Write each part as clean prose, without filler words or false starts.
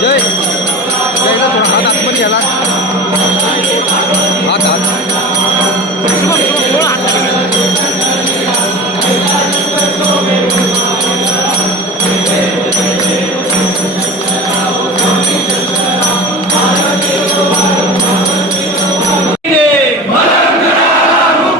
जय जयला थोडा हात आतमध्ये घ्याला हात हात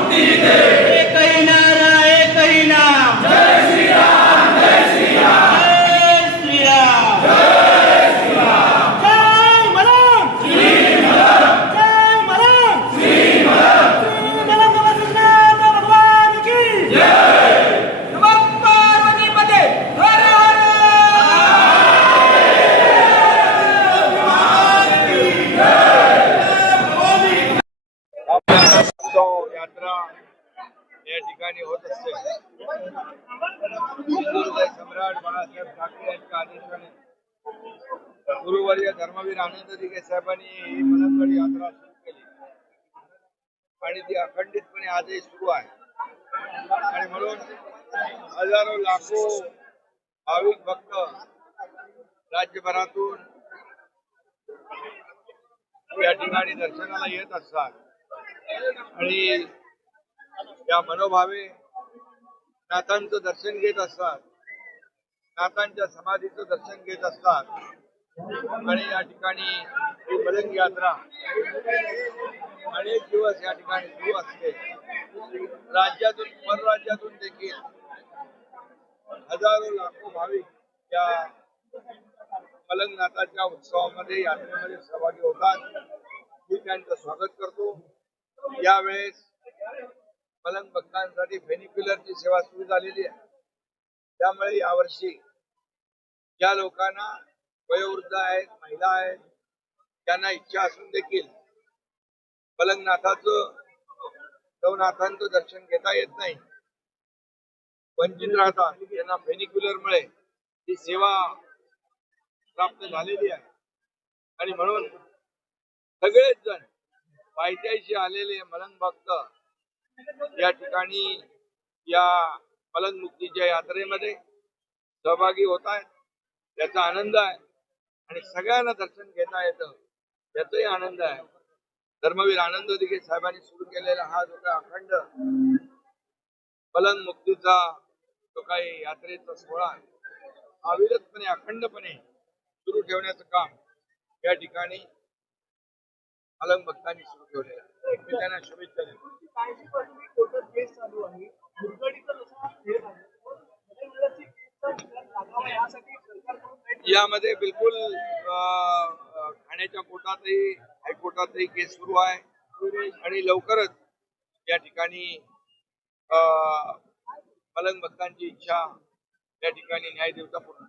एकही नारा एकही नाम जय श्रीराम जय श्रीराम जय श्रीराम जय श्रीराम जय मलंग श्री मलंग जय मलंग श्री मलंग श्री मलंग वसुदेव भगवान की जय नमः पार्वती पते हर हर यात्रा या ठिकाणी होत असते. हिंदुहृदय सम्राट बाळासाहेब ठाकरे यांच्या आदेशाने गुरुवर्य धर्मवीर आनंद दिघे साहेबांनी ही मलंगड यात्रा सुरू केली आणि ती अखंडितपणे आजही सुरू आहे. आणि म्हणून हजारो लाखो भाविक भक्त राज्यभरातून या ठिकाणी दर्शनाला येत असतात आणि या मनोभावे नाथांचं दर्शन घेत असतात, नाथांच्या समाधीचं दर्शन घेत असतात. आणि या ठिकाणी ही मलंग यात्रा अनेक दिवस या ठिकाणी सुरू असते. राज्यातून परराज्यातून देखील हजारो लाखो भाविक या मलंगनाथाच्या उत्सवामध्ये यात्रेमध्ये सहभागी होतात. मी त्यांचं स्वागत करतो. यावेळेस मलंग भक्तांसाठी फेनिक्युलरची सेवा सुरू झालेली आहे. त्यामुळे यावर्षी ज्या लोकांना वयोवृद्ध आहेत, महिला आहेत, त्यांना इच्छा असून देखील मलंगनाथाचं नवनाथांचं दर्शन घेता येत नाही, वंचित राहतात, त्यांना फेनिक्युलरमुळे ही सेवा प्राप्त झालेली आहे. आणि म्हणून सगळेच जण पायथ्याशी आलेले मलंग भक्त या ठिकाणी या मलंग मुक्तीच्या यात्रेमध्ये सहभागी होत आहेत. याचा आनंद आहे आणि सगळ्यांना दर्शन घेता येतं याचाही आनंद आहे. धर्मवीर आनंद दिघे साहेबांनी सुरू केलेला हा जो काही अखंड मलंग मुक्तीचा जो काही यात्रेचा सोहळा अविरतपणे अखंडपणे सुरू ठेवण्याचं काम या ठिकाणी मलंग भक्तांनी सुरू ठेवलेलं आहे. मी त्यांना शुभेच्छा देतो. यामध्ये बिलकुल ठाण्याच्या कोर्टातही हायकोर्टातही केस सुरू आहे आणि लवकरच या ठिकाणी मलंग भक्तांची इच्छा या ठिकाणी न्यायदेवता पूर्ण